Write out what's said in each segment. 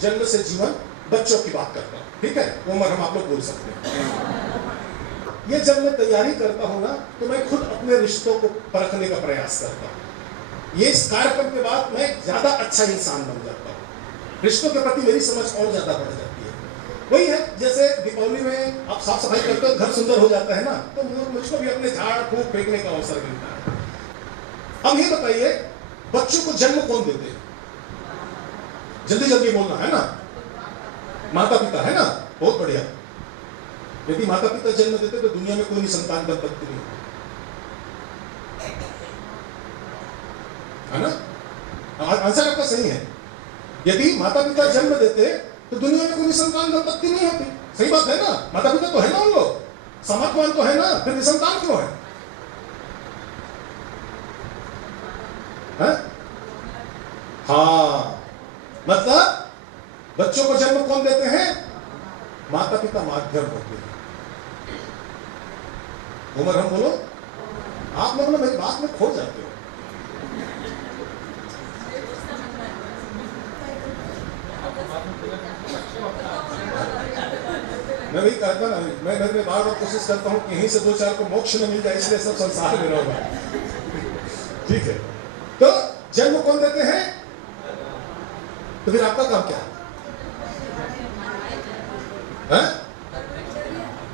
जन्म से जीवन बच्चों की बात करता हूं, ठीक है, उम्र हम आप लोग बोल सकते हैं। ये जब मैं तैयारी करता हूं ना, तो मैं खुद अपने रिश्तों को परखने का प्रयास करता हूं। ये इस कार्यक्रम के बाद मैं ज्यादा अच्छा इंसान बन जाता हूं, रिश्तों के प्रति मेरी समझ और ज्यादा बढ़ जाती है। वही है, जैसे दीपावली में आप साफ सफाई करते हो, घर सुंदर हो जाता है ना, तो मुझको भी अपने झाड़ फूक फेंकने का अवसर मिलता है। अब ये बताइए, बच्चों को जन्म कौन देते हैं? जल्दी जल्दी बोलना है ना। माता पिता, है ना, बहुत बढ़िया। यदि माता पिता जन्म देते तो दुनिया में कोई निसंतान दंपत्ति नहीं, है ना। आंसर आपका सही है। यदि माता पिता जन्म देते तो दुनिया में कोई निसंतान दंपत्ति नहीं होती। सही बात है ना, माता पिता तो है ना, उन लोग समात्मान तो है ना, फिर निसंतान क्यों है? हाँ, मतलब बच्चों को जन्म कौन देते हैं? माता पिता माध्यम होते हैं। उमर हम बोलो, आप लोग ना मेरी बात में खो जाते हो। मैं वही कहता ना, मैं बार बार कोशिश करता हूं कि यहीं से दो चार को मोक्ष न मिल जाए, इसलिए सब संसार में रहूंगा। ठीक है, तो जन्म कौन देते हैं? तो फिर आपका काम क्या है?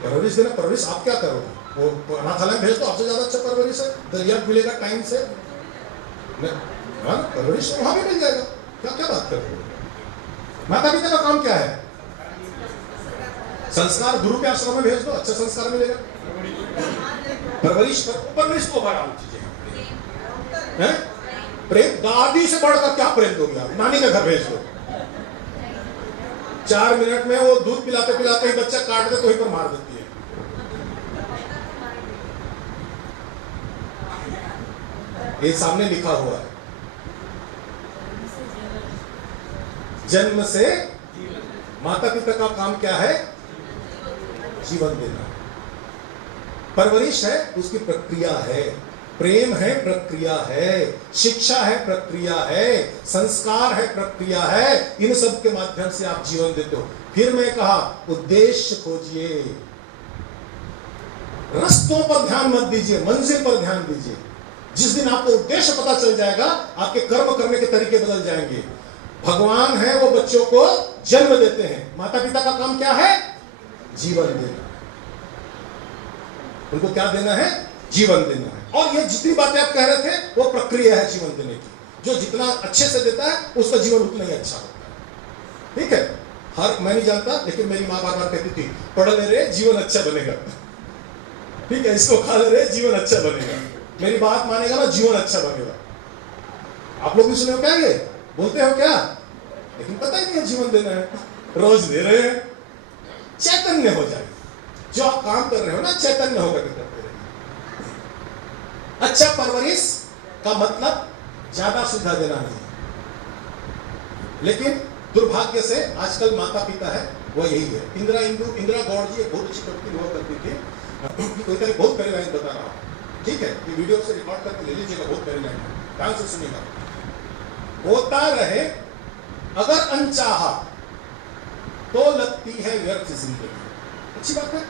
परवरिश देना। परवरिश आप क्या करोगे? वो अनाथालय भेज दो, आपसे ज्यादा अच्छा परवरिश है, दरिया मिलेगा टाइम से। परवरिश वहां भी मिल जाएगा। क्या क्या बात कर रहे हो? माता पिता का काम क्या है? संस्कार, गुरु के आश्रम में भेज दो, अच्छा संस्कार मिलेगा। परवरिश को बड़ा चीजें हैं। प्रेम, दादी से बढ़कर क्या प्रेम दोगे आप? नानी के घर भेज दो, 4 मिनट में वो दूध पिलाते पिलाते ही बच्चा काट दे तो ही पर मार देती है। ये सामने लिखा हुआ है, जन्म से माता पिता का काम क्या है? जीवन देना। परवरिश है, उसकी प्रक्रिया है। प्रेम है, प्रक्रिया है। शिक्षा है, प्रक्रिया है। संस्कार है, प्रक्रिया है। इन सब के माध्यम से आप जीवन देते हो। फिर मैं कहा, उद्देश्य खोजिए, रास्तों पर ध्यान मत दीजिए, मंजिल पर ध्यान दीजिए। जिस दिन आपको उद्देश्य पता चल जाएगा, आपके कर्म करने के तरीके बदल जाएंगे। भगवान है, वो बच्चों को जन्म देते हैं। माता पिता का काम क्या है? जीवन देना। उनको क्या देना है? जीवन देना है। और ये जितनी बातें आप कह रहे थे, वो प्रक्रिया है जीवन देने की। जो जितना अच्छे से देता है, उसका जीवन उतना ही अच्छा होता है। ठीक है, मैं नहीं जानता, लेकिन मेरी माँ बार बार कहती थी, पढ़ ले रे जीवन अच्छा बनेगा। ठीक है, इसको खा ले रे जीवन अच्छा बनेगा। मेरी बात मानेगा ना, जीवन अच्छा बनेगा। आप लोग भी सुने हो क्या? ये बोलते हो क्या? लेकिन पता ही नहीं है जीवन देना है। रोज दे रहे हैं, चैतन्य हो जाए। जो आप काम कर रहे हो ना, चैतन्य होकर करते रहिए। अच्छा परवरिश का मतलब ज्यादा सुविधा देना नहीं, लेकिन दुर्भाग्य से आजकल माता पिता है वो यही है। इंदिरा गौड़ जी बहुत अच्छी कविता हुआ करती थी, कोई बहुत प्यारी लाइन बता रहा हूं। ठीक है, ये वीडियो से रिकॉर्ड करके ले लीजिएगा, बहुत प्यारी लाइन है, ध्यान से सुनिएगा। होता रहे अगर अनचाहा तो लगती है व्यर्थ जिंदगी। अच्छी बात है।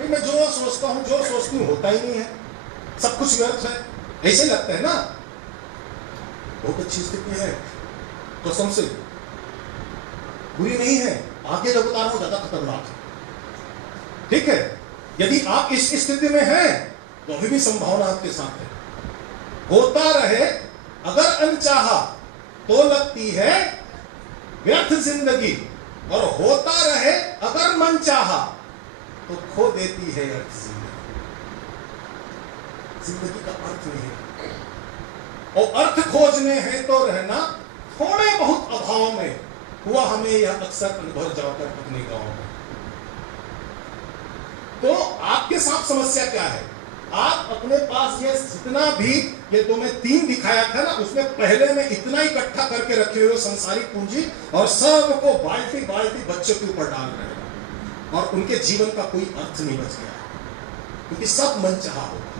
मैं जो सोचता हूं, जो सोचती हूं, होता ही नहीं है, सब कुछ व्यर्थ है, ऐसे लगता है ना। बहुत अच्छी स्थिति है, कसम से बुरी नहीं है, आगे जब उतारो ज्यादा खतरनाक है। ठीक है, यदि आप इस स्थिति में हैं तो अभी भी संभावना आपके साथ है। होता रहे अगर अनचाहा तो लगती है व्यर्थ जिंदगी, और होता रहे अगर मन चाहा तो खो देती है अर्थ जिंदगी। जिंदगी का अर्थ नहीं है, और अर्थ खोजने हैं तो रहना थोड़े बहुत अभाव में। हुआ हमें यह अक्सर अनुभव जाकर अपने गांव में। तो आपके साथ समस्या क्या है? आप अपने पास ये जितना भी, ये तो मैं 3 दिखाया था ना, उसमें पहले में इतना इकट्ठा करके रखे हुए संसारिक पूंजी, और सबको बाल्टी बाल्टी बच्चों के ऊपर डाल रहे हैं, और उनके जीवन का कोई अर्थ नहीं बच गया, क्योंकि सब मनचाहा होगा,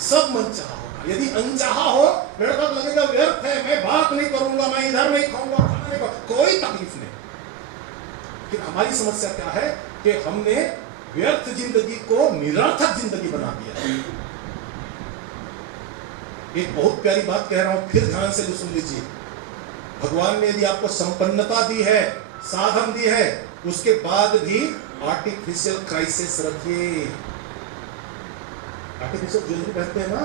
सब मनचाहा होगा। यदि अनचाहा हो, लड़का को लगेगा व्यर्थ है, मैं बात नहीं करूंगा, मैं इधर नहीं खाऊंगा, खाना नहीं खाऊंगा, कोई तकलीफ नहीं। लेकिन हमारी समस्या क्या है कि हमने व्यर्थ जिंदगी को निरर्थक जिंदगी बना दिया। एक बहुत प्यारी बात कह रहा हूं, फिर ध्यान से सुन लीजिए। भगवान ने यदि आपको संपन्नता दी है, साधन दी है, उसके बाद भी आर्टिफिशियल क्राइसिस रखिए। आर्टिफिशियल ज्वेलरी पहनते हैं ना,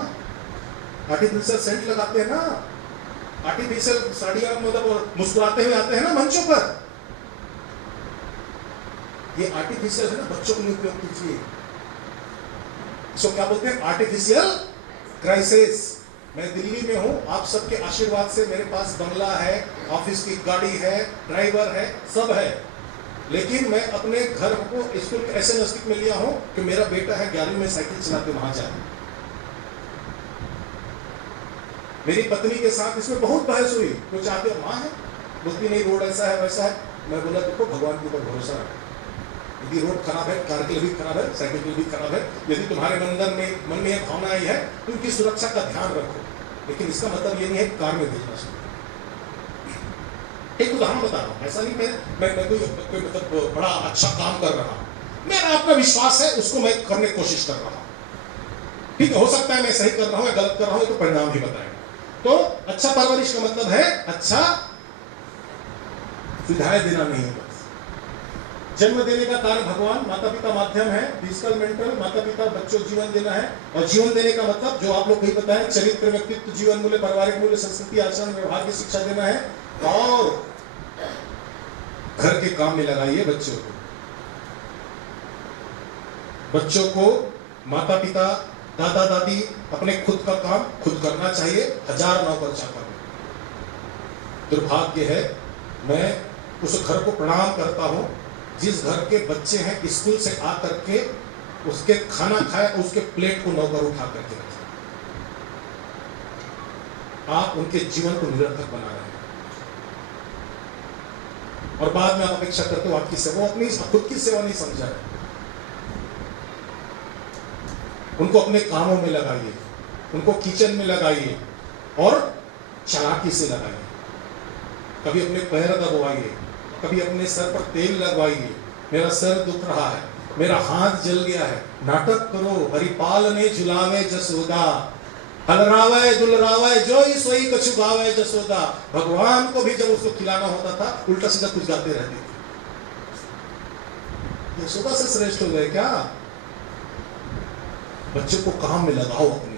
आर्टिफिशियल सेंट लगाते हैं ना, आर्टिफिशियल साड़ियां मतलब मुस्कुराते हुए आते हैं ना मंचों पर। ये आर्टिफिशियल है ना, बच्चों के लिए उपयोग कीजिए। इसको क्या बोलते हैं? Artificial crisis. मैं दिल्ली में हूं, आप सबके आशीर्वाद से मेरे पास बंगला है, ऑफिस की गाड़ी है, ड्राइवर है, सब है। लेकिन मैं अपने घर को स्कूल ऐसे नजदीक में लिया हूं कि मेरा बेटा है 11वीं में, साइकिल चलाते वहां जाए। मेरी पत्नी के साथ इसमें बहुत बहस हुई। वो चाहते मां है, बोलती नहीं रोड ऐसा है वैसा है। मैं बोला देखो भगवान के ऊपर भरोसा रखो, यदि रोड खराब है, कार के लिए भी खराब है, साइकिल के लिए भी खराब है, यदि तुम्हारे मन में एक भावना आई है तो उनकी सुरक्षा का ध्यान रखो। लेकिन इसका मतलब ये नहीं है कार में भेजना चाहिए। एक उदाहरण बता रहा हूं, ऐसा नहीं मैं कोई मतलब बड़ा अच्छा काम कर रहा हूं, मेरा अपना विश्वास है, उसको मैं करने की कोशिश कर रहा हूं। ठीक है, हो सकता है मैं सही कर रहा हूं या गलत कर रहा हूं, तो परिणाम ही बताएगा। तो अच्छा परवरिश का मतलब है अच्छा सुविधाएं देना नहीं है। जन्म देने का कारण भगवान, माता पिता माध्यम है, फिजिकल मेंटल, माता पिता बच्चों को जीवन देना है। और जीवन देने का मतलब जो आप लोग कहीं बताएं, चरित्र, व्यक्तित्व, जीवन मूल्य, पारिवारिक मूल्य, संस्कृति, आचरण, व्यवहार की शिक्षा देना है। और घर के काम में लगाइए बच्चों को। बच्चों को माता पिता, दादा दादी अपने खुद का काम खुद करना चाहिए, 1000 नौकर चाकर। दुर्भाग्य है, मैं उस घर को प्रणाम करता हूं जिस घर के बच्चे हैं स्कूल से आकर के उसके खाना खाए, उसके प्लेट को नौकर उठा करके रखे। आप उनके जीवन को निरर्थक बना रहे हैं और बाद में आप अपेक्षा करते हो आपकी सेवा, अपनी खुद की सेवा नहीं समझा है। उनको अपने कामों में लगाइए, उनको किचन में लगाइए और चालाकी से लगाइए। कभी अपने पैर दबवाइए, कभी अपने सर पर तेल लगवाइए। मेरा सर दुख रहा है, मेरा हाथ जल गया है, नाटक करो। हरिपाल ने झुलावे जसोदा, हलरावे दुलरावे जो ही सोई कछु गावे जसोदा। भगवान को भी जब उसको खिलाना होता था उल्टा सीधा कुछ गाते रहते थे। यशोदा से श्रेष्ठ हो गए क्या? बच्चों को काम में लगाओ अपने,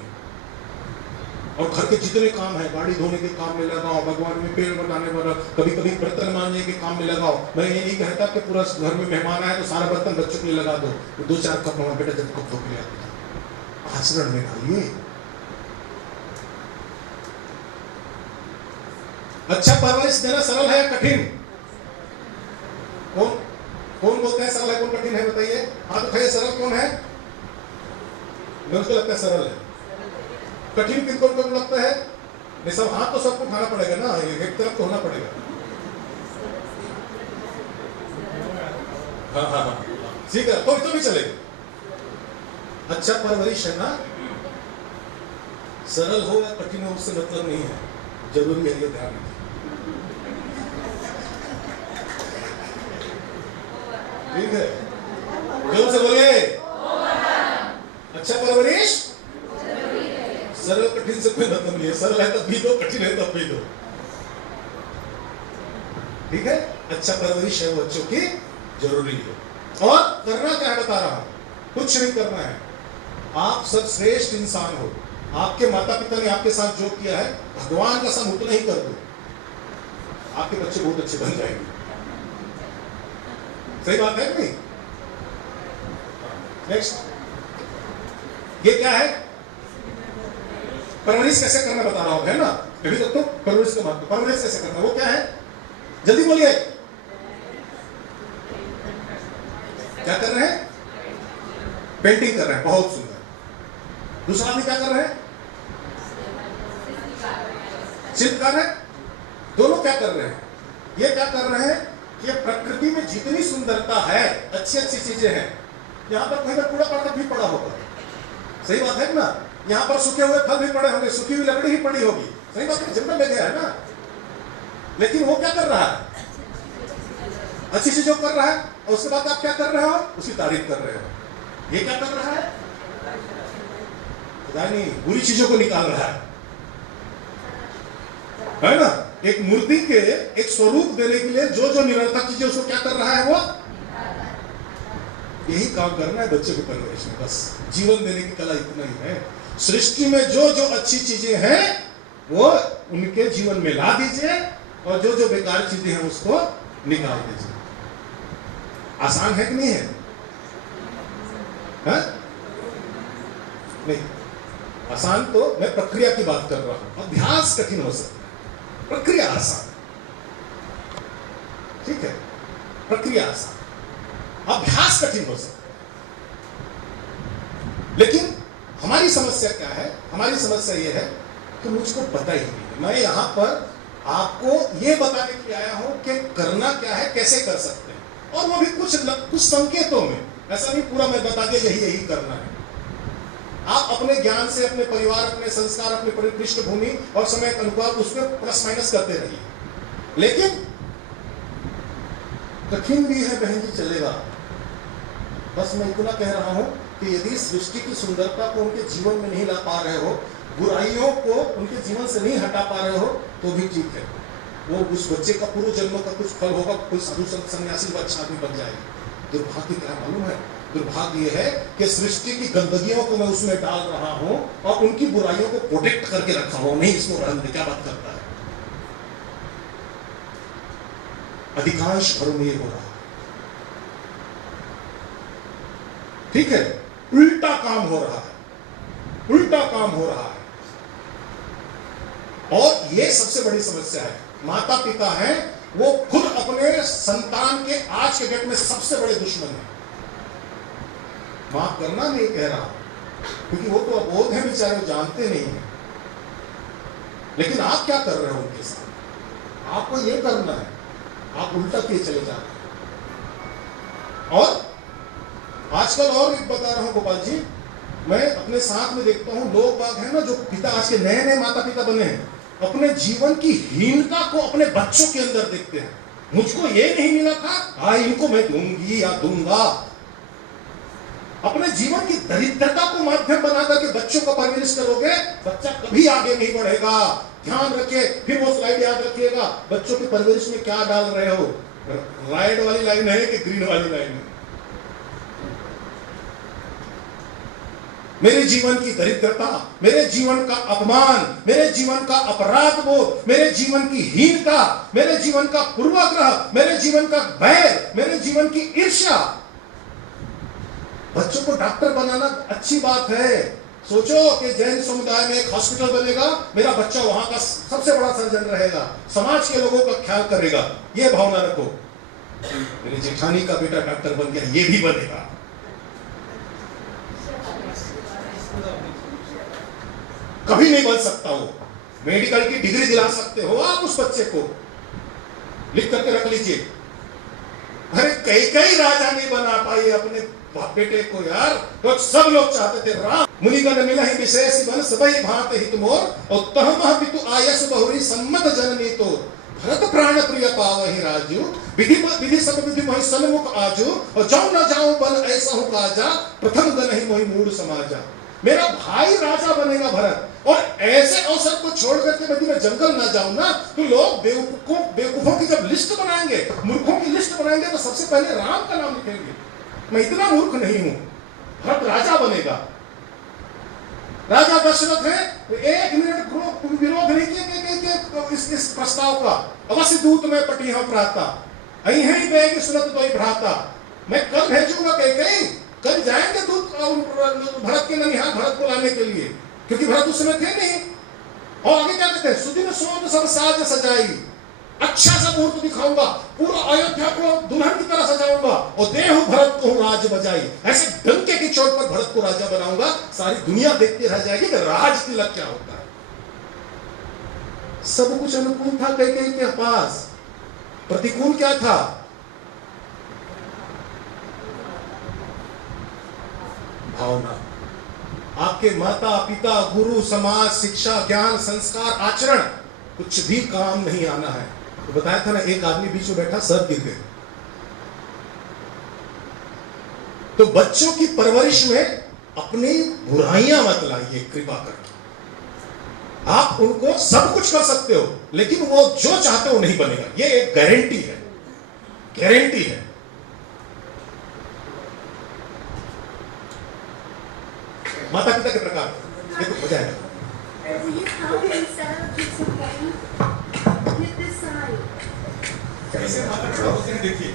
और घर के जितने काम है, गाड़ी धोने के काम में लगाओ, भगवान में पेड़ बनाने वाला, कभी कभी बर्तन मांजने के काम में लगाओ। मैं ये नहीं कहता कि पूरा घर में मेहमान आए तो सारा बर्तन बच्चों के लिए लगा दो, 2-4 कप मामा बेटा जब कप धो के लिया। आचरण में लाइए। अच्छा परवरिश देना सरल है या कठिन? कौन बोलते हैं सरल है, कौन कठिन है? बताइए, हाथ उठाइए। सरल कौन है? मुझे लगता है सरल है। कठिन किनको को लगता है? नहीं, सब हाथ तो सबको उठाना पड़ेगा ना, एक तरफ तो होना पड़ेगा। हाँ, ठीक है, तो भी चलेगा। अच्छा परवरिश है ना, सरल हो या कठिन हो उससे मतलब नहीं है, जरूरी है ये ध्यान रखिए। ठीक है, जोर से बोलिए। अच्छा परवरिश सरल कठिन से कोई मतलब नहीं है। सरल है तब भी दो, कठिन है तब भी दो। ठीक है, अच्छा परवरिश है बच्चों की जरूरी है। और करना क्या है बता रहा हूं, कुछ नहीं करना है। आप सब श्रेष्ठ इंसान हो। आपके माता पिता ने आपके साथ जो किया है, भगवान का सम उतना ही कर दो, आपके बच्चे बहुत अच्छे बन जाएंगे। सही बात है नहीं? नेक्स्ट, ये क्या है? परवरिश कैसे करना बता रहा हूं, है ना? अभी तक तो परवरिश का मतलब, परवरिश कैसे करना, वो क्या है? जल्दी बोलिए। क्या कर रहे हैं? पेंटिंग कर रहे हैं, बहुत सुंदर। दूसरा आदमी क्या कर रहे हैं? शिल्पकार है। दोनों क्या कर रहे हैं? ये क्या कर रहे हैं कि प्रकृति में जितनी सुंदरता है, अच्छी अच्छी चीजें हैं, यहां पर कहीं पर कूड़ा करकट भी पड़ा होगा। सही बात है ना? यहां पर सूखे हुए फल भी पड़े होंगे, सूखी हुई लकड़ी ही पड़ी होगी, सही बात है, जंगल में गया है ना। लेकिन वो क्या कर रहा है? अच्छी चीजों कर रहा है, और उसके बाद आप क्या कर रहे हो? उसकी तारीफ कर रहे हो। ये क्या कर रहा है? पता नहीं, बुरी चीजों को निकाल रहा है ना। एक मूर्ति के एक स्वरूप देने के लिए जो जो निरर्थक चीजें उसको क्या कर रहा है? वो यही काम करना है बच्चे को परवरिश में, बस जीवन देने की कला इतना ही है। सृष्टि में जो जो अच्छी चीजें हैं वो उनके जीवन में ला दीजिए, और जो जो बेकार चीजें हैं उसको निकाल दीजिए। आसान है कि नहीं है? नहीं, आसान तो मैं प्रक्रिया की बात कर रहा हूं। अभ्यास कठिन हो सकता है, प्रक्रिया आसान। ठीक है, प्रक्रिया आसान, अभ्यास कठिन हो सकता है। लेकिन हमारी समस्या क्या है? हमारी समस्या यह है कि मुझको पता ही नहीं। मैं यहां पर आपको यह बताने के लिए आया हूं कि करना क्या है, कैसे कर सकते हैं, और वो भी कुछ संकेतों में। ऐसा नहीं पूरा मैं बता दिया यही करना है। आप अपने ज्ञान से, अपने परिवार, अपने संस्कार, अपनी पृष्ठभूमि और समय के अनुसार उसमें प्लस माइनस करते रहिए। लेकिन कठिन भी है बहन जी, चलेगा। बस मैं इतना कह रहा हूं कि यदि सृष्टि की सुंदरता को उनके जीवन में नहीं ला पा रहे हो, बुराइयों को उनके जीवन से नहीं हटा पा रहे हो, तो भी ठीक है। वो उस बच्चे का पूर्व जन्म का कुछ फल होगा, कोई साधु संत सन्यासी अच्छा आदमी बन जाएगा। दुर्भाग्य क्या मालूम है? दुर्भाग्य है कि सृष्टि की गंदगियों को मैं उसमें डाल रहा हूं और उनकी बुराइयों को प्रोटेक्ट करके रखा हूं। नहीं, इसको रहने दे, क्या बात करता है। अधिकांश घरों में ये हो रहा है। ठीक है, उल्टा काम हो रहा है, उल्टा काम हो रहा है। और ये सबसे बड़ी समस्या है। माता पिता हैं, वो खुद अपने संतान के आज के डेट में सबसे बड़े दुश्मन हैं। माफ करना, नहीं कह रहा, क्योंकि वो तो अबोध है बेचारे, वो जानते नहीं है। लेकिन आप क्या कर रहे हो उनके साथ? आपको ये करना है, आप उल्टा किए चले जा रहे हैं। और आजकल और एक बता रहा हूं गोपाल जी, मैं अपने साथ में देखता हूं लोग बाग है ना, जो पिता आज के नए नए माता पिता बने हैं, अपने जीवन की हीनता को अपने बच्चों के अंदर देखते हैं। मुझको ये नहीं मिला था, इनको मैं दूंगी या दूंगा। अपने जीवन की दरिद्रता को माध्यम बना करके बच्चों का परवरिश करोगे, बच्चा कभी आगे नहीं बढ़ेगा। ध्यान रखिए, फिर वो स्लाइड याद रखिएगा, बच्चों की परवरिश में क्या डाल रहे हो। राइट वाली लाइन है कि ग्रीन वाली लाइन है? मेरे जीवन की दरिद्रता, मेरे जीवन का अपमान, मेरे जीवन का अपराध बोध, मेरे जीवन की हीनता, मेरे जीवन का पूर्वाग्रह, मेरे जीवन का बैर, मेरे जीवन की ईर्ष्या। बच्चों को डॉक्टर बनाना अच्छी बात है। सोचो कि जैन समुदाय में एक हॉस्पिटल बनेगा, मेरा बच्चा वहां का सबसे बड़ा सर्जन रहेगा, समाज के लोगों का ख्याल करेगा। यह भावना रखो। मेरी जेठानी का बेटा डॉक्टर बन गया, ये भी बनेगा। कभी नहीं बन सकता वो। मेडिकल की डिग्री दिला सकते हो आप उस बच्चे को, लिख करके रख लीजिए। अरे कई राजा नहीं बना पाए अपने बेटे को यार, तो सब लोग चाहते थे राम मुनिगण मिला ही विशेष बन सबई भांत हित मोर, और तहमह पितु आयस बहुरी सम्मत जननी तो भरत प्राण प्रिय पावहि राजू, विधि सब विधि मोहि सन्मुख आजू, और जाऊं न जाऊं बल ऐसा हूं काजा, प्रथम गन ही मोहि मूढ़ समाजा। मेरा भाई राजा बनेगा भरत, और ऐसे अवसर को छोड़ करके यदि मैं जंगल ना जाऊं ना, तो लोग बेवकूफों की जब लिस्ट बनाएंगे, मूर्खों की लिस्ट बनाएंगे, तो सबसे पहले राम का नाम लिखेंगे। मैं इतना मूर्ख नहीं हूं, भरत राजा बनेगा। राजा दशरथ है, एक मिनट विरोध नहीं किया इस प्रस्ताव का। अवश्य दूत में पटिया प्राता, अही है बैग सुनत तो भ्राता। मैं कल भेजूंगा कहीं, कल जाएंगे दूत भरत के ननिहाल भरत को लाने के लिए, क्योंकि भरत उस समय थे नहीं। और आगे क्या कहते हैं, सुदिन सोम सब साज सजाई, अच्छा सा मुहूर्त दिखाऊंगा, पूरा अयोध्या को दुल्हन की तरह सजाऊंगा, और देहु भरत को राज बजाई। ऐसे डंके की चोट पर भरत को राजा बनाऊंगा, सारी दुनिया देखती रह जाएगी कि राज तिलक क्या होता है। सब कुछ अनुकूल था कैकेयी के पास, प्रतिकूल क्या था? भावना। आपके माता पिता, गुरु, समाज, शिक्षा, ज्ञान, संस्कार, आचरण कुछ भी काम नहीं आना है। तो बताया था ना, एक आदमी बीच में बैठा, सर गिर गए। तो बच्चों की परवरिश में अपनी बुराइयां मत लाइए, कृपा करके। आप उनको सब कुछ कर सकते हो, लेकिन वो जो चाहते हो नहीं बनेगा, ये एक गारंटी है, गारंटी है। माता पिता के प्रकार ये तो हो जाएगा। कैसे माता पिता होते हैं देखिए।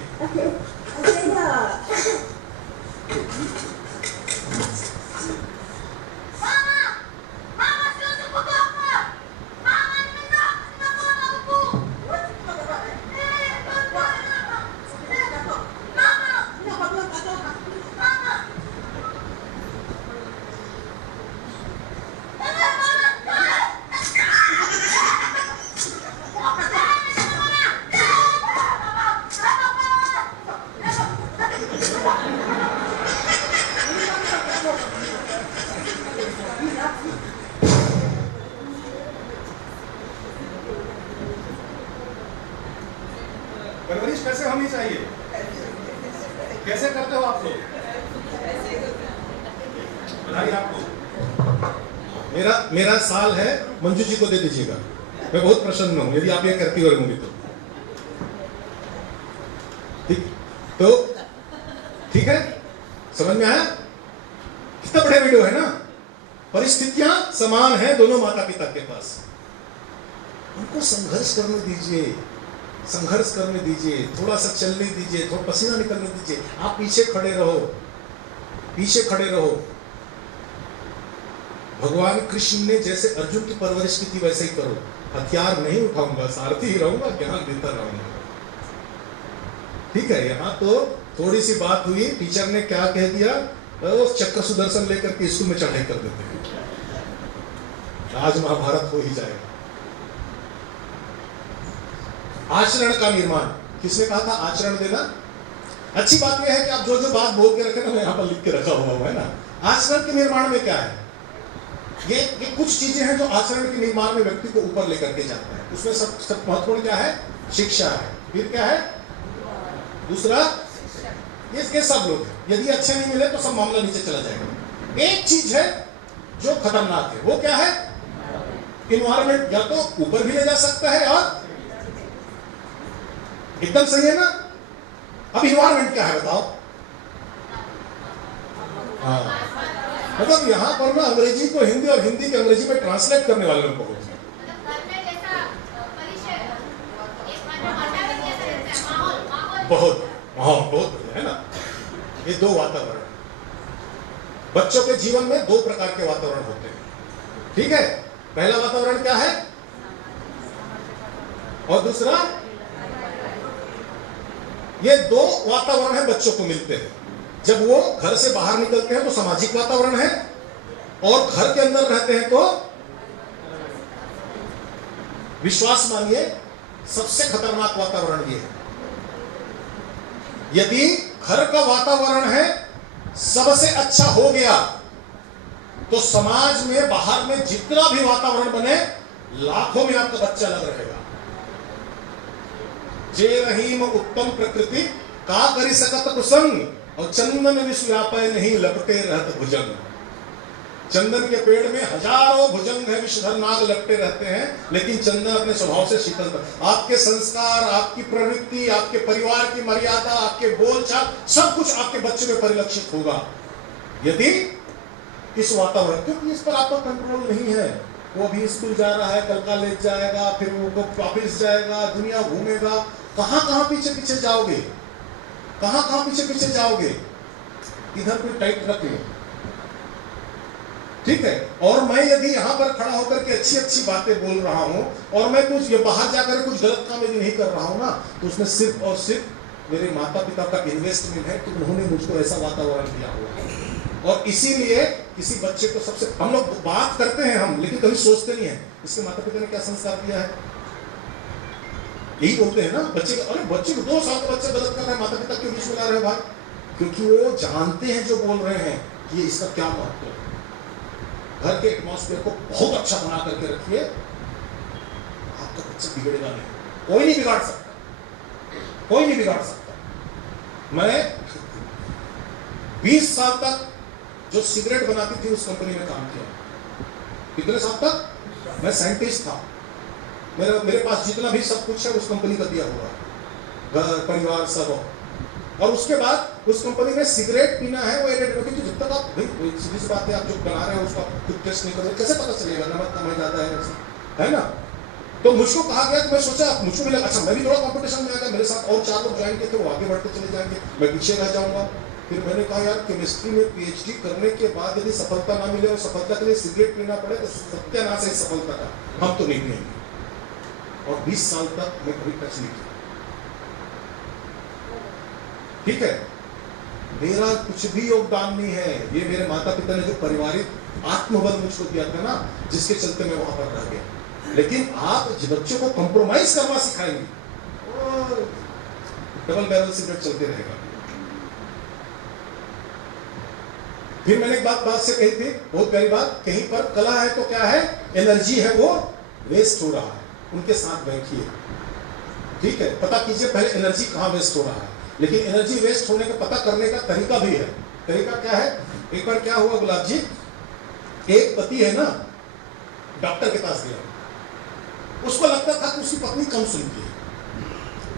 परवरिश कैसे होनी चाहिए? कैसे करते हो आप लोग? बताइए आपको। मेरा साल है, मंजू जी को दे दीजिएगा, मैं बहुत प्रसन्न हूं यदि आप ये करती हो रहेंगी तो। ठीक है, समझ में आया? कितना बड़ा वीडियो है ना। परिस्थितियां समान है दोनों माता पिता के पास, उनको संघर्ष करने दीजिए, संघर्ष करने दीजिए, थोड़ा सा चलने दीजिए, थोड़ा पसीना निकलने दीजिए। आप पीछे खड़े रहो, पीछे खड़े रहो। भगवान कृष्ण ने जैसे अर्जुन की परवरिश की थी वैसे ही करो। हथियार नहीं उठाऊंगा, सारथी ही रहूंगा, ज्ञान देता रहूंगा। ठीक है, यहाँ तो थोड़ी सी बात हुई, टीचर ने क्या कह दिया, तो चक्र सुदर्शन लेकर के स्कूल में चढ़ाई कर देते हैं। आज महाभारत हो ही जाएगा। आचरण का निर्माण, किसने कहा था आचरण देना? अच्छी बात यह है कि आप जो जो बात बोल के रखे ना, मैं यहाँ पर लिख के रखा हुआ है ना। आचरण के निर्माण में क्या है? ये कुछ चीजें हैं जो आचरण के निर्माण में व्यक्ति को ऊपर लेकर के जाता है। उसमें सब महत्वपूर्ण क्या है? शिक्षा है। फिर क्या है? दूसरा, ये सब लोग हैं। यदि अच्छे नहीं मिले तो सब मामला नीचे चला जाएगा। एक चीज है जो खतरनाक है, वो क्या है? इन्वायरमेंट। या तो ऊपर भी ले जा सकता है और एकदम सही है ना। अब इन्वायरमेंट क्या है बताओ? हाँ, मतलब यहाँ पर ना अंग्रेजी को हिंदी और हिंदी को अंग्रेजी में ट्रांसलेट करने वाले लोग बहुत हैं। बहुत बहुत है ना। ये दो वातावरण, बच्चों के जीवन में दो प्रकार के वातावरण होते हैं। ठीक है, पहला वातावरण क्या है और दूसरा, ये दो वातावरण है बच्चों को मिलते हैं। जब वो घर से बाहर निकलते हैं तो सामाजिक वातावरण है, और घर के अंदर रहते हैं तो विश्वास मानिए सबसे खतरनाक वातावरण ये है। यदि घर का वातावरण है सबसे अच्छा हो गया तो समाज में बाहर में जितना भी वातावरण बने लाखों में आपका बच्चा लग रहेगा। जे रहीम उत्तम प्रकृति का करी सकत कुसंग, और चंदन विश्व व्यापय नहीं लपटे रहत भुजंग। चंदन के पेड़ में हजारों भुजंग है, विषधर नाग लपटे रहते हैं, लेकिन चंदन अपने स्वभाव से शीतल। आपके संस्कार, आपकी प्रवृत्ति, आपके परिवार की मर्यादा, आपके बोलचाल, सब कुछ आपके बच्चे में परिलक्षित होगा यदि इस वातावरण, क्योंकि इस पर आपका कंट्रोल नहीं है। वो अभी स्कूल जा रहा है, कल कॉलेज जाएगा, फिर वो ऑफिस जाएगा, दुनिया घूमेगा, कहां कहां पीछे पीछे जाओगे, कहां कहां पीछे पीछे जाओगे। इधर कोई टाइट रख लो, ठीक है। और मैं यदि यहाँ पर खड़ा होकर के अच्छी अच्छी बातें बोल रहा हूँ और मैं कुछ ये बाहर जाकर कुछ गलत काम यदि नहीं कर रहा हूँ ना, तो उसमें सिर्फ और सिर्फ मेरे माता पिता का इन्वेस्टमेंट है कि उन्होंने मुझको ऐसा वातावरण दिया हुआ है। और इसीलिए किसी बच्चे को सबसे, हम लोग बात करते हैं हम, लेकिन कभी सोचते नहीं है इसके माता पिता ने क्या संस्कार दिया है। यही बोलते हैं ना बच्चे, अरे बच्चे को 2 साल का बच्चा गलत कर रहा है, माता पिता क्यों बीच में ला रहे हैं भाई? क्योंकि वो जानते हैं जो बोल रहे हैं कि इसका क्या महत्व है। घर के एटमॉस्फेयर को बहुत अच्छा बना करके रखिए, आपका बच्चा बिगड़ेगा नहीं, कोई नहीं बिगाड़ सकता, कोई नहीं बिगाड़ सकता। मैं 20 साल तक जो सिगरेट बनाती थी उस कंपनी में काम किया। कितने साल तक? मैं साइंटिस्ट था, मेरे पास जितना भी सब कुछ है उस कंपनी का दिया हुआ, घर परिवार सब। और उसके बाद उस कंपनी में सिगरेट पीना है वो एडेड, क्योंकि जब तक आप भाई सीधी सी बात है, आप जो बना रहे हो उसका खुद टेस्ट नहीं करोगे कैसे पता चलेगा नमक कम है ज्यादा है ना। तो मुझको कहा गया कि मैं सोचा मुझको भी लगा अच्छा मैं भी थोड़ा कंपटीशन में आ गया, मेरे साथ और 4 लोग ज्वाइन किए थे, वो आगे बढ़ते चले जाएंगे, मैं पीछे रह जाऊंगा। फिर मैंने कहा यार केमिस्ट्री में पीएचडी करने के बाद यदि सफलता ना मिले और सफलता के लिए सिगरेट पीना पड़े तो सत्यानाश है सफलता का, हम तो नहीं पिएंगे। और 20 साल तक मैं कभी टच नहीं किया। ठीक है, मेरा कुछ भी योगदान नहीं है, ये मेरे माता पिता ने जो पारिवारिक आत्मबल मुझको दिया था ना, जिसके चलते मैं वहां पर रह गया। लेकिन आप बच्चों को कंप्रोमाइज करना सिखाएंगे, डबल बैरल सिगरेट चलते रहेगा। फिर मैंने एक बात से कही थी, बहुत प्यारी बात, कहीं पर कला है तो क्या है, एनर्जी है वो वेस्ट हो रहा है, उनके साथ बैठिए, ठीक है, पता कीजिए पहले एनर्जी कहां वेस्ट हो रहा है। लेकिन एनर्जी वेस्ट होने का पता करने का तरीका भी है। तरीका क्या है? एक बार क्या हुआ गुलाब जी, एक पति है ना डॉक्टर के पास गया, उसको लगता था कि उसकी पत्नी कम सुनती है,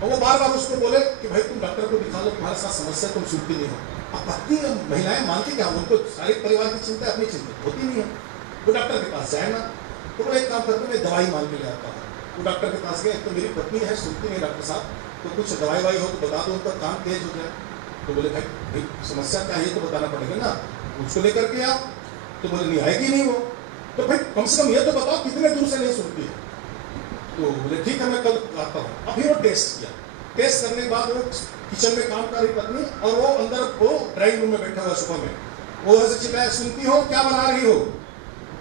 और वो बार बार उसको बोले कि भाई तुम डॉक्टर को दिखा लो, तुम्हारे साथ समस्या, तुम सुनती नहीं हो। अब पत्नी महिलाएं मानती क्या, उनको सारे परिवार की चिंता है, अपनी चिंता होती नहीं है। वो डॉक्टर के पास जाए ना, तो वो एक काम करते मैं दवाई मांग के ले आता हूँ। वो डॉक्टर के पास गए, तो मेरी पत्नी है सुनती नहीं डॉक्टर साहब, तो कुछ दवाई वाई हो तो बता दो, उनका काम तेज हो जाए। तो बोले भाई समस्या क्या है तो बताना पड़ेगा ना, उसको लेकर के आप, तो बोले नहीं आएगी नहीं वो, तो भाई कम से कम ये तो बताओ कितने दूर से नहीं सुनती है। तो बोले ठीक है मैं कल आता हूँ। अभी वो टेस्ट किया, टेस्ट करने के बाद वो किचन में काम कर रही पत्नी, और वो अंदर वो ड्राइंग रूम में बैठा हुआ सोफा में, वो ऐसे चिल्लाया सुनती हो क्या बना रही हो,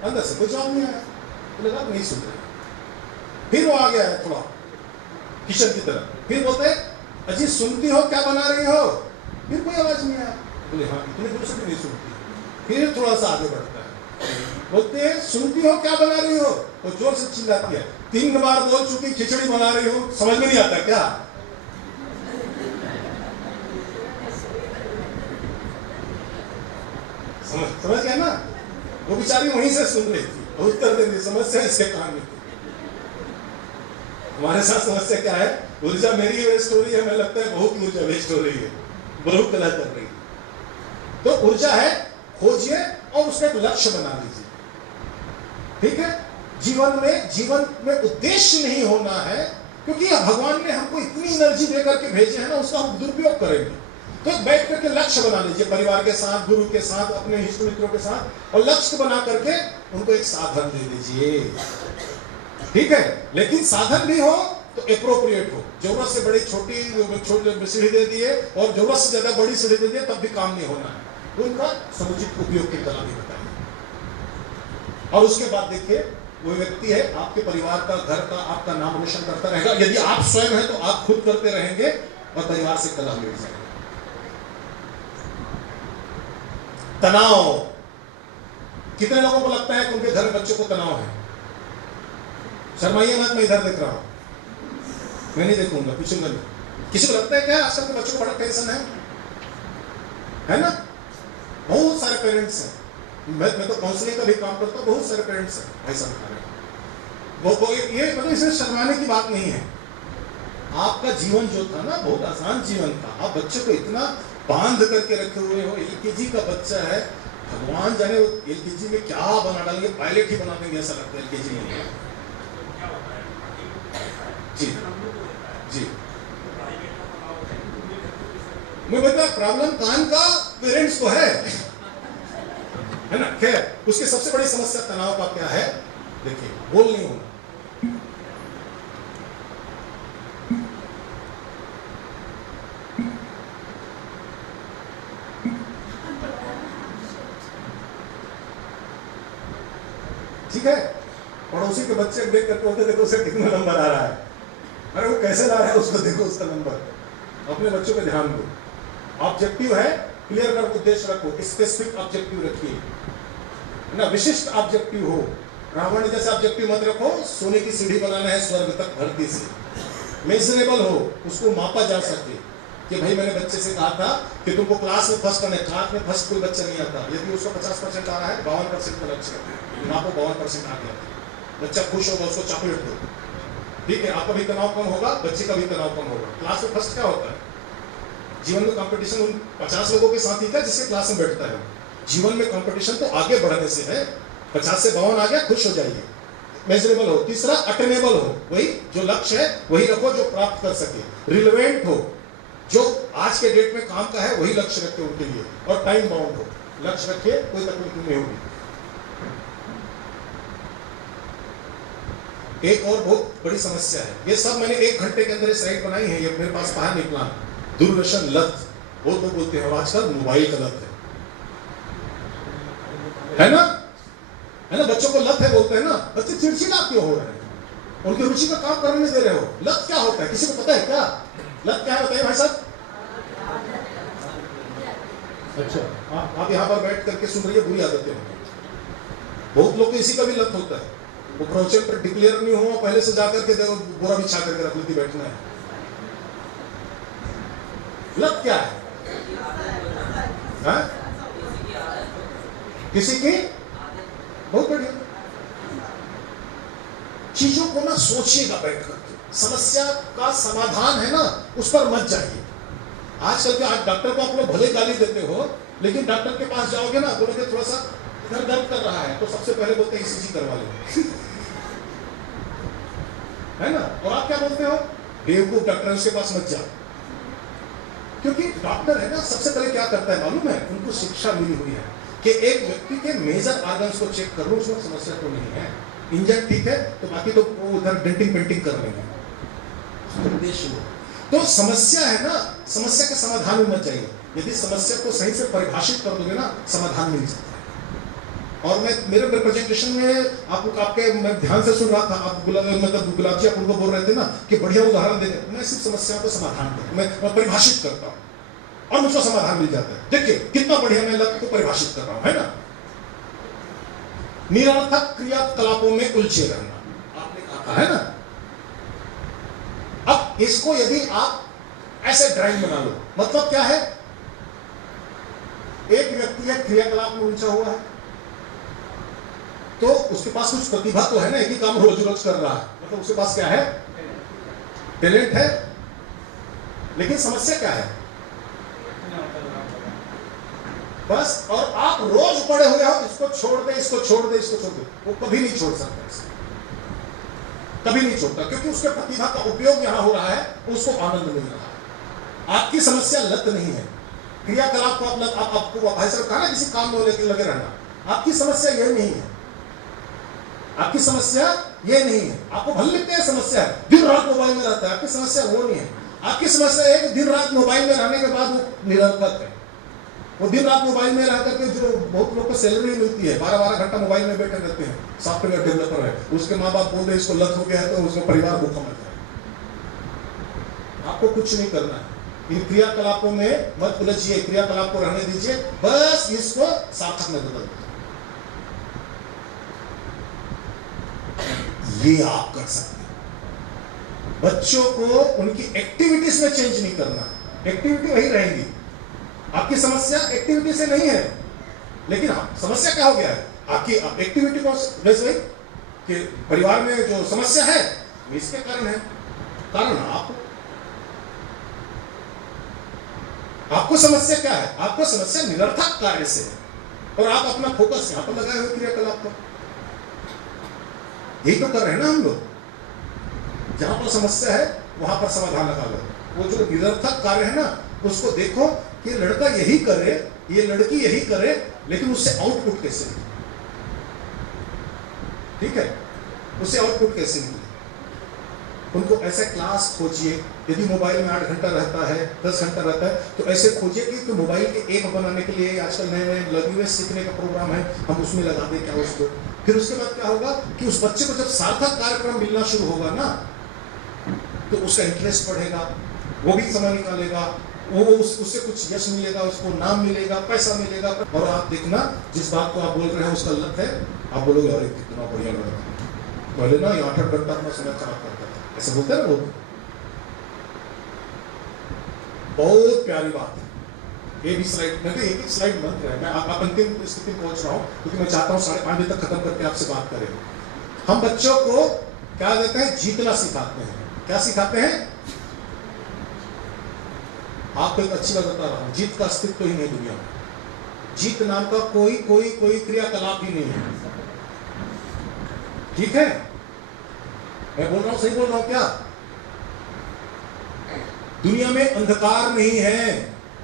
अंदर से कोई जवाब नहीं आया, बोले नहीं सुन रही। फिर वो आ गया है थोड़ा किचन की तरफ, फिर बोलते अजी सुनती हो क्या बना रही हो, फिर कोई आवाज नहीं आया, बोले हाँ इतने दूर से भी नहीं सुनती। फिर थोड़ा सा आगे बढ़ता है, बोलते सुनती हो क्या बना रही हो, तो जोर से चिल्लाती है 3 बार बोल चुकी खिचड़ी बना रही हो, समझ में नहीं आता क्या? समझ गया ना, वो बेचारी वहीं से सुन रही थी और उत्तर दे रही, समस्या इसके कान में। हमारे साथ समस्या क्या है, ऊर्जा मेरी वेस्ट हो रही है, हमें लगता है बहुत ऊर्जा वेस्ट हो रही है, बहुत कला कर रही है। तो ऊर्जा है, खोजिए और उसका एक लक्ष्य बना लीजिए, ठीक है। जीवन में उद्देश्य नहीं होना है, क्योंकि भगवान ने हमको इतनी एनर्जी देकर के भेजे है ना, उसका हम दुरुपयोग करेंगे। तो बैठ करके लक्ष्य बना लीजिए, परिवार के साथ, गुरु के साथ, अपने इष्ट मित्रों के साथ, और लक्ष्य बना करके उनको एक साधन दे दीजिए, ठीक है। लेकिन साधन भी हो तो एप्रोप्रिएट हो, जरूरत से बड़ी छोटी सीढ़ी दे दिए और जरूरत से ज्यादा बड़ी सीढ़ी दे दिए तब भी काम नहीं होना है, उनका समुचित उपयोग की कला भी बताइए। और उसके बाद देखिए वो व्यक्ति है आपके परिवार का, घर का, आपका नाम रोशन करता रहेगा। यदि आप स्वयं है तो आप खुद करते रहेंगे और परिवार से कला मिल जाएगा। तनाव, कितने लोगों को लगता है कि उनके घर में बच्चों को तनाव है? शर्माइए मत, मैं इधर देख रहा हूं, मैं नहीं देखूंगा, पूछूंगा नहीं। किसी को लगता है क्या आजकल के बच्चों को बड़ा टेंशन है ना? बहुत सारे पेरेंट्स हैं, मैं तो काउंसलिंग का भी काम करता हूँ, बहुत सारे पेरेंट्स हैं ऐसा बता रहे। ये मतलब इसमें शर्माने की बात नहीं है। आपका जीवन जो था ना बहुत आसान जीवन था, आप बच्चे को इतना बांध करके रखे हुए हो। एलकेजी का बच्चा है, भगवान जाने वो एलकेजी में क्या बना डालेंगे, पायलट ही बना देंगे ऐसा लगता है एलकेजी में। जी जी, मैं बता प्रॉब्लम कान का पेरेंट्स को है ना। खैर, उसकी सबसे बड़ी समस्या तनाव का क्या है, देखिए बोल नहीं होना। ठीक है, पड़ोसी के बच्चे देख करके होते देखो उसे कितना नंबर आ रहा है, अरे वो कैसे ला रहा है उसको देखो उसका नंबर। अपने बच्चों पे ध्यान दो। ऑब्जेक्टिव है, क्लियर कर उद्देश्य रखो, स्पेसिफिक ऑब्जेक्टिव रखिए। ना विशिष्ट ऑब्जेक्टिव हो। रावण जैसा ऑब्जेक्टिव मत रखो, सोने की सीढ़ी बनाना है स्वर्ग तक धरती से। मेजरेबल हो, उसको मापा जा सके कि भाई मैंने बच्चे से कहा था कि तुमको क्लास में फर्स्ट आना है, क्लास में फर्स्ट कोई बच्चा नहीं आता, यदि उसको 50% आ रहा है 52% का लक्ष्य रखो, आपको 52% आ गया, बच्चा खुश होगा, उसको चॉकलेट दो, ठीक है, आपका भी तनाव कम होगा, बच्चे का भी तनाव कम होगा। क्लास में फर्स्ट क्या होता है? जीवन में कंपटीशन उन 50 लोगों के साथ ही था जिसके क्लास में बैठता है। जीवन में कंपटीशन तो आगे बढ़ने से है। 50 से 52 आ गया, खुश हो जाइए। मेजरेबल हो। तीसरा अटेनेबल हो, वही जो लक्ष्य है वही रखो जो प्राप्त कर सके। रिलेवेंट हो, जो आज के डेट में काम का है वही लक्ष्य रखे उनके लिए। और टाइम बाउंड हो, लक्ष्य रखिए, कोई तकलीफ नहीं होगी। एक और बहुत बड़ी समस्या है, ये सब मैंने 1 घंटे के अंदर स्लाइड बनाई है, ये मेरे पास बाहर निकला। दुर्व्यसन, लत, बहुत लोग बोलते हैं आजकल मोबाइल का लत है ना? है ना? बच्चों को लत है बोलते हैं ना, बच्चे चिड़चिड़ा क्यों हो रहे हैं? उनकी रुचि का काम करने नहीं दे रहे हो। लत क्या होता है, किसी को पता है क्या? लत क्या होता है भाई साहब? अच्छा, आप यहाँ पर बैठ करके सुन रही है, बुरी आदतें होंगी। बहुत लोग को इसी का भी लत होता है, वो प्रोजेक्ट पर डिक्लेयर नहीं हुआ, पहले से जाकर के देखो बुरा बिछा करके रख लेती, बैठना है। लत क्या है? किसी की? बहुत बढ़िया। चीजों को ना सोचिएगा बैठ करके, समस्या का समाधान है ना, उस पर मत जाइए। आजकल के आज डॉक्टर को आप लोग भले गाली देते हो, लेकिन डॉक्टर के पास जाओगे ना, बोलोगे थोड़ा सा इधर दर्द कर रहा है, तो सबसे पहले बोलते हैं ईसीजी करवा लो। है ना? और आप क्या बोलते हो? बेवकूफ, डॉक्टर उसके पास मत जाओ। क्योंकि डॉक्टर है ना, सबसे पहले क्या करता है मालूम है? उनको शिक्षा मिली हुई है कि एक व्यक्ति के मेजर ऑर्गन्स को चेक कर लो, उसमें समस्या तो नहीं है। इंजन ठीक है तो बाकी तो उधर डेंटिंग पेंटिंग कर लेंगे। तो समस्या है ना, समस्या के समाधान में मत जाइए। यदि समस्या को सही से परिभाषित कर दोगे ना, समाधान मिल सकता है। और मैं मेरे प्रेजेंटेशन में आपके मैं ध्यान से सुन रहा था, आप गुलाब जी आप उनको बोल रहे थे ना कि बढ़िया उदाहरण देते। मैं सिर्फ समस्याओं को समाधान करता हूँ, मैं परिभाषित करता हूँ और मुझको समाधान मिल जाता है। देखिए कितना बढ़िया मैं लक्ष्य को परिभाषित कर रहा हूँ, है ना? निरर्थक क्रियाकलापों में उलझे रहना, आपने कहा है ना? अब इसको यदि आप ऐसे ड्राइंग बना लो, मतलब क्या है? एक व्यक्ति है क्रियाकलाप में उलझा हुआ है, तो उसके पास कुछ प्रतिभा तो है ना, एक ही काम रोज रोज कर रहा है, मतलब उसके पास क्या है? टैलेंट है। लेकिन समस्या क्या है? बस, और आप रोज पड़े हुए हो, इसको छोड़ दे, इसको छोड़ दे, इसको छोड़ दे, वो कभी नहीं छोड़ सकता, कभी नहीं छोड़ता, क्योंकि उसके प्रतिभा का उपयोग यहां हो रहा है, उसको आनंद मिल रहा है। आपकी समस्या लत नहीं है, क्रियाकलाप को आपको भाई साहब कहा ना किसी काम में लगे रहना, आपकी समस्या यह नहीं है। आपकी समस्या ये नहीं है। आपको भले लगता है समस्या है, दिन रात मोबाइल में रहता है, आपकी समस्या वो नहीं है। आपकी समस्या है कि दिन रात मोबाइल में रहने के बाद वो निरर्थक है। वो दिन रात मोबाइल में रह करके, जो बहुत लोग को सैलरी मिलती है, 12-12 घंटा मोबाइल में बैठे रहते हैं, सॉफ्टवेयर डेवलपर है, उसके माँ बाप बोल रहे इसको लत हो गया है तो उसका परिवार भूखा मर जाए। आपको कुछ नहीं करना है, इन क्रियाकलापों में मत उलझिए, क्रियाकलाप को रहने दीजिए, बस इसको सार्थक में बदल दीजिए। ये आप कर सकते हैं। बच्चों को उनकी एक्टिविटीज में चेंज नहीं करना, एक्टिविटी वही रहेगी। आपकी समस्या एक्टिविटी से नहीं है, लेकिन समस्या क्या हो गया है? आपकी एक्टिविटी को वैसे कि परिवार में जो समस्या है इसके कारण है, कारण आपको समस्या क्या है? आपको समस्या निरर्थक कार्य से है, और आप अपना फोकस यहां पर लगाए हुए क्रियाकलाप पर। यही तो कर रहे हैं ना हम लोग। जहां पर समस्या है वहां पर समाधान लगा लो। वो जो निरर्थक कार्य है ना, उसको देखो कि लड़का यही करे, ये लड़की यही करे, लेकिन उससे आउटपुट कैसे मिले? ठीक है, उससे आउटपुट कैसे मिले? उनको ऐसे क्लास खोजिए। यदि मोबाइल में 8 घंटा रहता है, 10 घंटा रहता है, तो ऐसे खोजिए कि मोबाइल के ऐप बनाने के लिए आजकल नए लैंग्वेज सीखने का प्रोग्राम है, हम उसमें लगा दें क्या उसको। फिर उसके बाद क्या होगा कि उस बच्चे को जब सार्थक कार्यक्रम मिलना शुरू होगा ना, तो उसका इंटरेस्ट बढ़ेगा, वो भी समय निकालेगा, उससे कुछ यश मिलेगा, उसको नाम मिलेगा, पैसा मिलेगा, और आप देखना जिस बात को आप बोल रहे हैं उसका लत है, आप बोलोगे अरे कितना बढ़िया लड़का, पहले ना 8 घंटा अपना समय खराब करता था, ऐसे बोलते हैं ना लोग। बहुत प्यारी बात है। ये भी स्लाइड, मैं तो एक ही स्लाइड बन रहा है, मैं आप अंतिम स्थिति में पहुंच रहा हूं, क्योंकि मैं चाहता हूं 5:30 बजे तक खत्म करके आपसे बात करें। हम बच्चों को क्या देते हैं? जीतना सिखाते हैं। क्या सिखाते हैं? आपको एक अच्छी बात बता रहा हूं, जीत का अस्तित्व ही नहीं दुनिया में। जीत नाम का कोई कोई कोई क्रियाकलाप ही नहीं है। ठीक है, मैं बोल रहा हूं, सही बोल रहा हूं क्या? दुनिया में अंधकार नहीं है,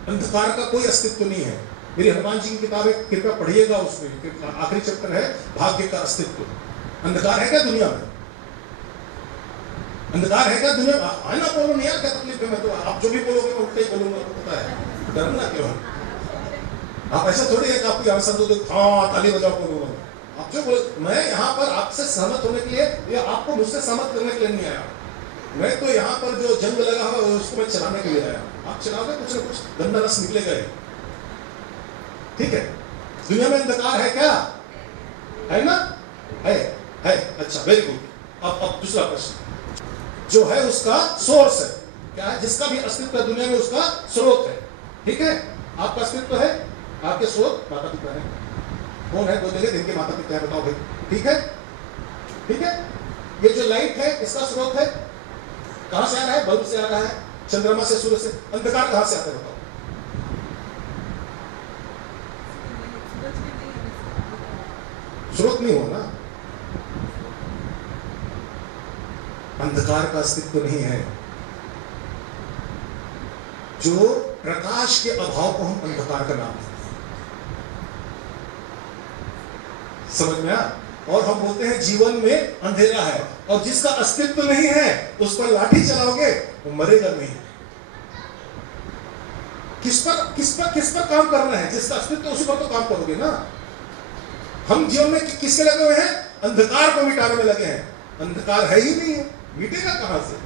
अंधकार का कोई अस्तित्व नहीं है। मेरी हनुमान जी की किताब है, कृपया पढ़िएगा, उसमें आखिरी चैप्टर है भाग्य का अस्तित्व। अंधकार है क्या दुनिया में? अंधकार है क्या दुनिया में? है ना, बोलो नहीं यार, क्या तकलीफ है? मैं तो आप जो भी बोलोगे मैं उल्टे ही बोलूंगा, आपको पता है, डरना क्यों? आप ऐसा थोड़ी है कि आपकी आंसर दो, हाँ ताली बजाओ बोलूंगा। आप जो बोलो, मैं यहाँ पर आपसे सहमत होने के लिए या आपको मुझसे सहमत करने के लिए नहीं आया। मैं तो यहाँ पर जो जंग लगा हुआ है उसको मैं चलाने के लिए आया। आप चलाओगे, कुछ ना कुछ गंदा रस निकलेगा। ठीक है, दुनिया में अंधकार है क्या? है ना? है। अच्छा, वेरी गुड। अब दूसरा प्रश्न, जो है उसका सोर्स है क्या है? जिसका भी अस्तित्व है दुनिया में उसका स्रोत है। ठीक है, आपका अस्तित्व है, आपके स्रोत माता पिता है। कौन है? बोलेंगे जिनके माता पिता है, बताओ भाई। ठीक है, ठीक है। ये जो लाइट है इसका स्रोत है, कहां से आ रहा है? बल्ब से आ रहा है, चंद्रमा से, सूर्य से। अंधकार कहां से आता है बताओ? स्रोत नहीं हो ना, अंधकार का अस्तित्व नहीं है। जो प्रकाश के अभाव को हम अंधकार का नाम देते हैं। समझ में आया? और हम बोलते हैं जीवन में अंधेरा है, और जिसका अस्तित्व नहीं है उस पर लाठी चलाओगे वो मरेगा नहीं। किस पर काम करना है? जिसका अस्तित्व उसी पर तो काम करोगे ना। हम जीवन में किसके लगे हुए हैं? अंधकार को मिटाने में लगे हैं। अंधकार है ही नहीं है, मिटेगा कहां से?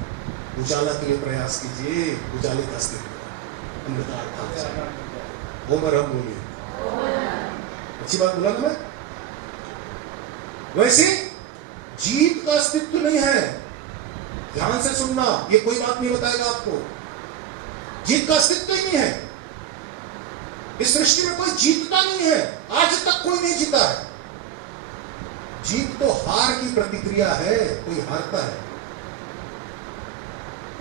उजाला के लिए प्रयास कीजिए, उजाले का अस्तित्व। अंधकार कहां से? वो मरहम बोलिए, अच्छी बात बोला ना मैं? वैसे जीत का अस्तित्व नहीं है। ध्यान से सुनना, ये कोई बात नहीं बताएगा आपको। जीत का अस्तित्व ही नहीं है। इस सृष्टि में कोई जीतता नहीं है, आज तक कोई नहीं जीता है। जीत तो हार की प्रतिक्रिया है, कोई हारता है।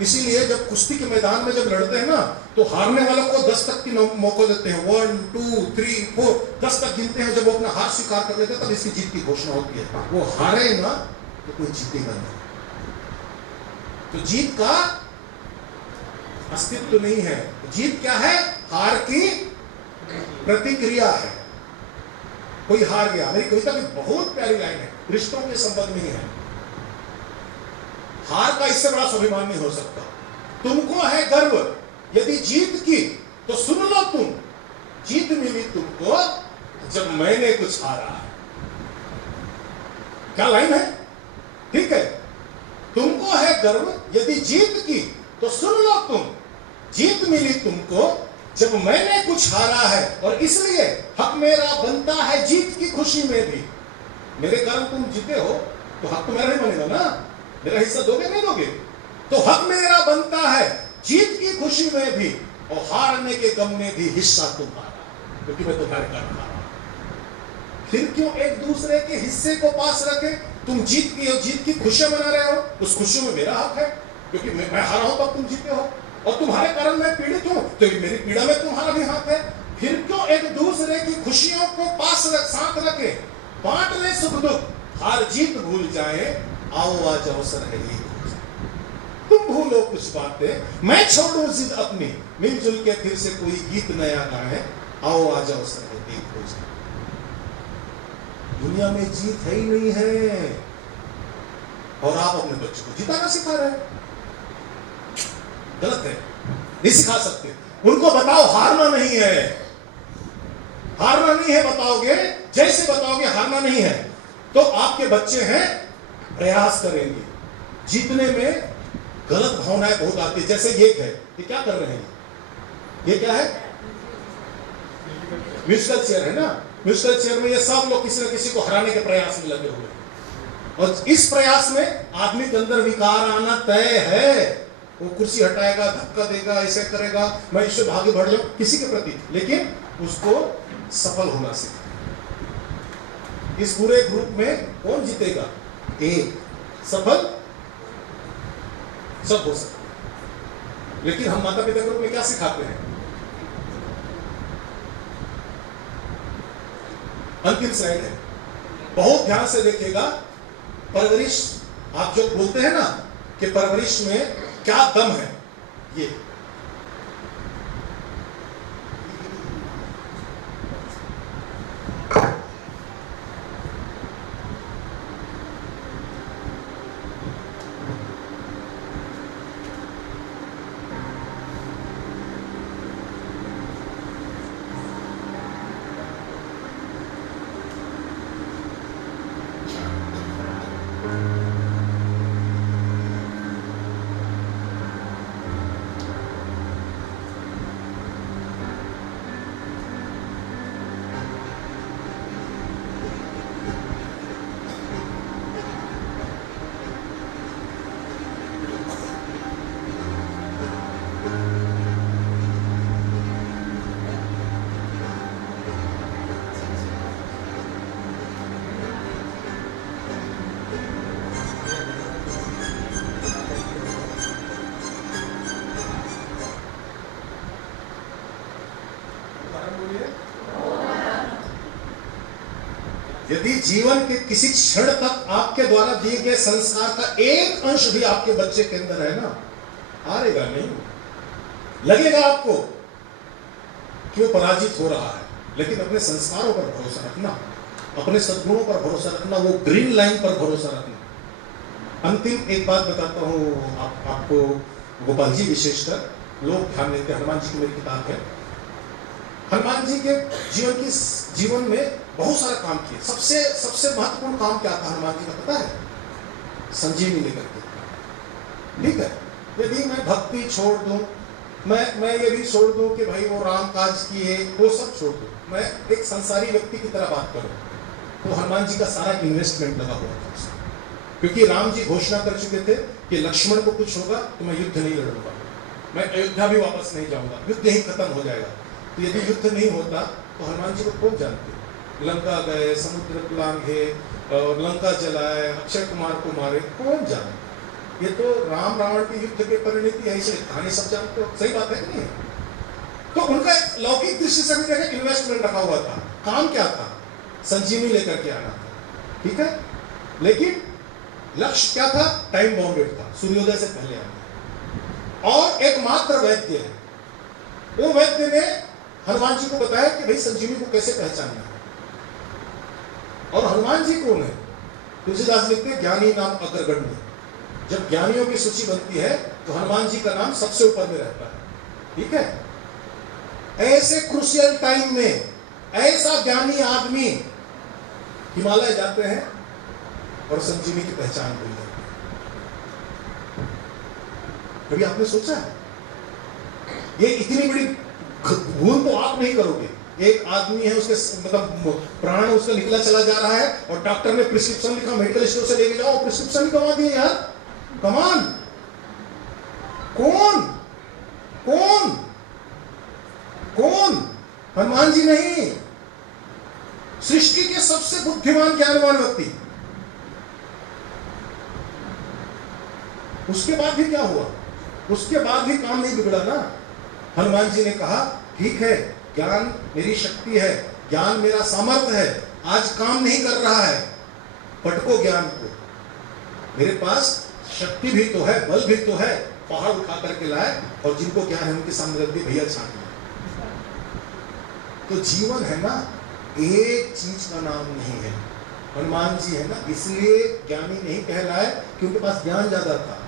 इसीलिए जब कुश्ती के मैदान में जब लड़ते हैं ना, तो हारने वालों को 10 तक की मौका देते हैं। 1 2 3 4 10 तक गिनते हैं। जब वो अपना हार स्वीकार कर लेते हैं तब इसकी जीत की घोषणा होती है। वो हारे ना तो कोई जीतेगा नहीं। तो जीत का अस्तित्व नहीं है। जीत क्या है? हार की प्रतिक्रिया है। कोई हार गया। मेरी कविता की बहुत प्यारी लाइन है, रिश्तों के संबंध में ही है। हार का इससे बड़ा स्वाभिमान नहीं हो सकता। तुमको है गर्व यदि जीत की, तो सुन लो तुम, जीत मिली तुमको जब मैंने कुछ हारा है। क्या लाइन है? ठीक है, तुमको है गर्व यदि जीत की, तो सुन लो तुम, जीत मिली तुमको जब मैंने कुछ हारा है। और इसलिए हक मेरा बनता है जीत की खुशी में भी। मेरे कारण तुम जीते हो तो हक तो मेरा ही बनेगा ना। मेरा हिस्सा दोगे नहीं दोगे? तो हक मेरा बनता है जीत की खुशी में भी, और हारने के गम में भी हिस्सा तुम्हारा, क्योंकि मैं तुम्हारे कारण हारा। फिर क्यों एक दूसरे के हिस्से को पास रखे? तुम जीत की खुशियां मना रहे हो, उस खुशियों में मेरा हक है, क्योंकि मैं हारा हूं तब तुम जीते हो, और तुम्हारे कारण मैं पीड़ित हूं तो मेरी पीड़ा में तुम्हारा भी हाथ है। फिर क्यों एक दूसरे की खुशियों को साथ रखे? बांट ले सुख दुख, हार जीत भूल जाए, आओ आज अवसर है ये। तुम भूलो कुछ बातें, मैं छोड़ू जिद अपनी, मिलजुल के फिर से कोई गीत नया गाए, आओ आज अवसर है एक हो जाए। दुनिया में जीत है ही नहीं है, और आप अपने बच्चों को जिताना सिखा रहे हैं। गलत है, नहीं सिखा सकते। उनको बताओ हारना नहीं है। हारना नहीं है बताओगे, जैसे बताओगे हारना नहीं है, तो आपके बच्चे हैं प्रयास करेंगे। जीतने में गलत भावनाएं बहुत आती है। जैसे ये है, ये क्या कर रहे हैं? ये क्या है? म्यूजिकल चेयर है ना। म्यूजिकल चेयर में ये सब लोग किसी न किसी को हराने के प्रयास में लगे हुए, और इस प्रयास में आदमी के अंदर विकार आना तय है। वो कुर्सी हटाएगा, धक्का देगा, ऐसे करेगा, मैं इससे भागे बढ़ जाऊं किसी के प्रति, लेकिन उसको सफल होना सीखा। इस पूरे ग्रुप में कौन जीतेगा? एक सफल सब हो सकते, लेकिन हम माता पिता ग्रुप में क्या सिखाते हैं? अंतिम स्लाइड है, बहुत ध्यान से देखिएगा। परवरिश, आप जो बोलते हैं ना कि परवरिश में क्या दम है, ये यदि जीवन के किसी क्षण तक आपके द्वारा दिए गए संस्कार का एक अंश भी आपके बच्चे के अंदर है ना, हारेगा नहीं। लगेगा आपको कि वो पराजित हो रहा है, लेकिन अपने संस्कारों पर भरोसा रखना, अपने सद्गुणों पर भरोसा रखना, वो ग्रीन लाइन पर भरोसा रखना। अंतिम एक बात बताता हूँ आपको, गोपाल जी विशेषकर लोग ध्यान देते हैं। हनुमान जी की मेरी किताब है। हनुमान जी के जीवन में बहुत सारा काम किए। सबसे महत्वपूर्ण काम क्या था हनुमान जी का पता है? संजीवनी लेकर के। ठीक है, यदि मैं भक्ति छोड़ दूं, मैं ये भी छोड़ दूं कि भाई वो राम काज किए, वो सब छोड़ दूं, मैं एक संसारी व्यक्ति की तरह बात करूं, तो हनुमान जी का सारा इन्वेस्टमेंट लगा हुआ था उसमें। क्योंकि राम जी घोषणा कर चुके थे कि लक्ष्मण को कुछ होगा तो मैं युद्ध नहीं लड़ूंगा, मैं अयोध्या भी वापस नहीं जाऊंगा, युद्ध ही खत्म हो जाएगा। तो यदि युद्ध नहीं होता तो हनुमान जी को कौन जानते? लंका गए, समुद्र लांघे, लंका जलाए, अक्षय कुमार को मारे, कौन जाने? ये तो राम रावण के युद्ध के परिणति ऐसे कहानी सब जानते हो। सही बात है कि नहीं? तो उनका लौकिक दृष्टि से भी इन्वेस्टमेंट रखा हुआ था। काम क्या था? संजीवनी लेकर के आना था। ठीक है, लेकिन लक्ष्य क्या था? टाइम बाउंडेड था, सूर्योदय से पहले आना। और एकमात्र वैद्य है, वो वैद्य ने हनुमान जी को बताया कि भाई संजीवनी को कैसे पहचानना है। और हनुमान जी कौन है? तुलसीदास लिखते हैं ज्ञानी नाम अग्रगण्य। जब ज्ञानियों की सूची बनती है तो हनुमान जी का नाम सबसे ऊपर में रहता है। ठीक है, ऐसे क्रूशियल टाइम में ऐसा ज्ञानी आदमी हिमालय जाते हैं और संजीवनी की पहचान भूल जाते हैं। कभी आपने सोचा है? ये इतनी बड़ी भूल तो आप नहीं करोगे। एक आदमी है, उसके मतलब प्राण उसका निकला चला जा रहा है और डॉक्टर ने प्रिस्क्रिप्शन लिखा, मेडिकल स्टोर से लेके जाओ, प्रिस्क्रिप्शन ही गवा दिए यार। कमान, कौन कौन कौन? हनुमान जी नहीं, सृष्टि के सबसे बुद्धिमान ज्ञानवान व्यक्ति। उसके बाद भी क्या हुआ? उसके बाद भी काम नहीं बिगड़ा ना। हनुमान जी ने कहा ठीक है, ज्ञान मेरी शक्ति है, ज्ञान मेरा सामर्थ्य है, आज काम नहीं कर रहा है, पटको ज्ञान को। मेरे पास शक्ति भी तो है, बल भी तो है, पहाड़ उठा करके लाए और जिनको ज्ञान है उनके सामने रख दिए, भैया छाट लिया। तो जीवन है ना, एक चीज का नाम नहीं है। हनुमान जी है ना, इसलिए ज्ञानी नहीं कहलाए कि उनके पास ज्ञान ज्यादा था।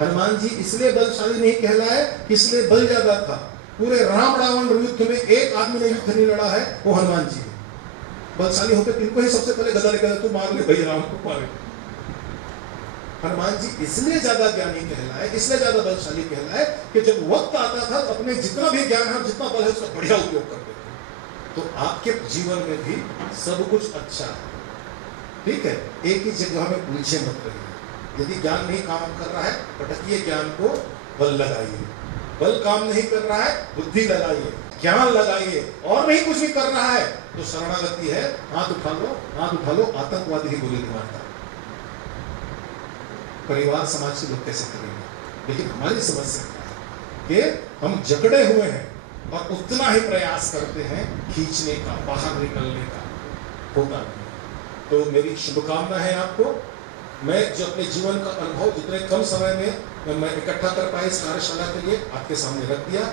हनुमान जी इसलिए बलशाली नहीं कहलाए इसलिए बल ज्यादा था। पूरे राम रावण युद्ध में एक आदमी ने युद्ध नहीं लड़ा है, वो हनुमान जी। बलशाली होकर इनको ही सबसे पहले गदा लेकर तू मार ले भाई, राम को मारे। हनुमान जी इसलिए ज्यादा ज्ञानी कहलाए, इसलिए ज्यादा बलशाली कहलाए कि जब वक्त आता था तो अपने जितना भी ज्ञान है, जितना बल है, उसका बढ़िया उपयोग करते थे। तो आपके जीवन में भी सब कुछ अच्छा है, ठीक है। एक ही जगह में उलझे मत रहिए। यदि ज्ञान नहीं काम कर रहा है, पटकिए ज्ञान को, बल लगाइए। बल काम नहीं कर रहा है, बुद्धि लगाइए, ज्ञान लगाइए। और नहीं कुछ भी कर रहा है तो शरणागति है, हाथ उठा लो, हाथ उठा लो। आतंकवादी ही गोली नहीं मारता, परिवार समाज के लोग कैसे करेंगे? लेकिन हमारी समस्या क्या है कि हम जकड़े हुए हैं और उतना ही प्रयास करते हैं खींचने का, बाहर निकलने का, होता नहीं। तो मेरी शुभकामना है आपको। मैं जो अपने जीवन का अनुभव जितने कम समय में मैं इकट्ठा कर पाया इस कार्यशाला के लिए आपके सामने रख दिया।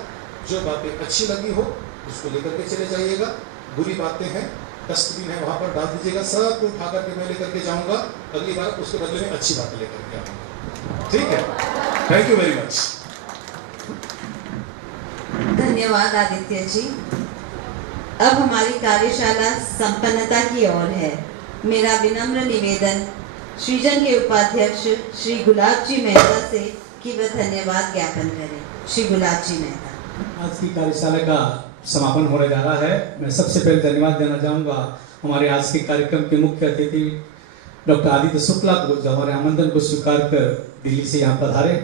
जो बातें अच्छी लगी हो उसको लेकर के चले जाइएगा, बुरी बातें हैं, डस्टबिन है वहां पर डाल दीजिएगा। सब कुछ उठा करके मैं लेकर के जाऊंगा, अगली बार उसके बदले में अच्छी बातें लेकर के आऊंगा, ठीक है। Thank you very much. धन्यवाद आदित्य जी। अब हमारी कार्यशाला संपन्नता की ओर है। मेरा विनम्र निवेदन सृजन के उपाध्यक्ष श्री गुलाब जी मेहता से कि वह धन्यवाद ज्ञापन करें। श्री गुलाब जी मेहता। आज की कार्यशाला का समापन होने जा रहा है। मैं सबसे पहले धन्यवाद देना चाहूँगा हमारे आज के कार्यक्रम के मुख्य अतिथि डॉक्टर आदित्य शुक्ला को, जो हमारे आमंत्रण को स्वीकार कर दिल्ली से यहाँ पधारे।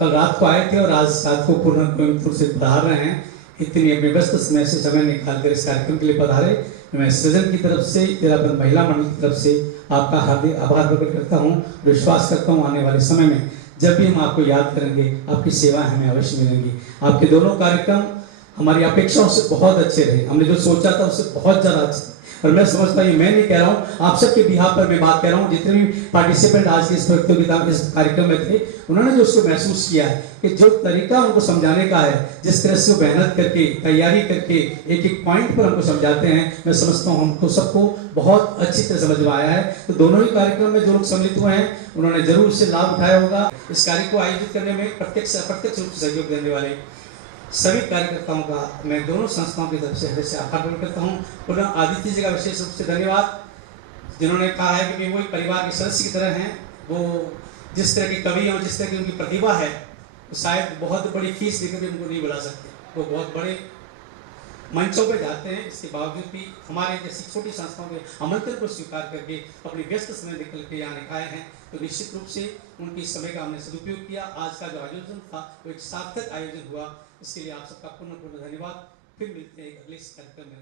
कल रात को आए थे और आज रात को पुनः कोयम्बटूर से पधार रहे हैं। इतनी अपने व्यस्त समय से समय निकालकर इस कार्यक्रम के लिए पधारे। मैं सृजन की तरफ से, तेरापन महिला मंडल की तरफ से आपका हार्दिक आभार प्रकट करता हूँ। विश्वास करता हूँ आने वाले समय में जब भी हम आपको याद करेंगे, आपकी सेवाएं हमें अवश्य मिलेंगी। आपके दोनों कार्यक्रम हमारी अपेक्षाओं से बहुत अच्छे रहे। हमने जो सोचा था उससे बहुत ज़्यादा अच्छे। और मैं समझता हूँ, मैं नहीं कह रहा हूँ, आप सबके बिहाफ पर मैं बात कर रहा हूँ। जितने भी पार्टिसिपेंट आज की इस प्रतियोगिता इस कार्यक्रम में थे, उन्होंने जो उसको महसूस किया है कि जो तरीका उनको समझाने का है, जिस तरह से वो मेहनत करके, तैयारी करके एक एक पॉइंट पर हमको समझाते हैं, मैं समझता हूँ हमको सबको बहुत अच्छी तरह समझ में आया है। तो दोनों ही कार्यक्रम में जो लोग सम्मिलित हुए हैं, उन्होंने जरूर इससे लाभ उठाया होगा। इस कार्य को आयोजित करने में प्रत्यक्ष अप्रत्यक्ष रूप से सहयोग देने वाले सभी कार्यकर्ताओं का मैं दोनों संस्थाओं की तरफ से हृदय से आभार प्रकट करता हूँ। पुनः आदित्य जी का विशेष रूप से धन्यवाद, जिन्होंने कहा है कि वो एक परिवार के सदस्य की तरह हैं। वो जिस तरह के कवि और जिस तरह की उनकी प्रतिभा है, तो शायद बहुत बड़ी फीस देकर भी उनको नहीं बुला सकते। वो बहुत बड़े मंचों पे जाते हैं, इसके बावजूद भी हमारे जैसी छोटी संस्थाओं के आमंत्रण को स्वीकार करके अपने व्यस्त समय निकल के यहाँ निकाय हैं। तो निश्चित रूप से उनकी समय का हमने सदुपयोग किया। आज का जो आयोजन था वो एक सार्थक आयोजन हुआ। इसके लिए आप सबका पुनः धन्यवाद। फिर मिलते हैं अगले कार्यक्रम में।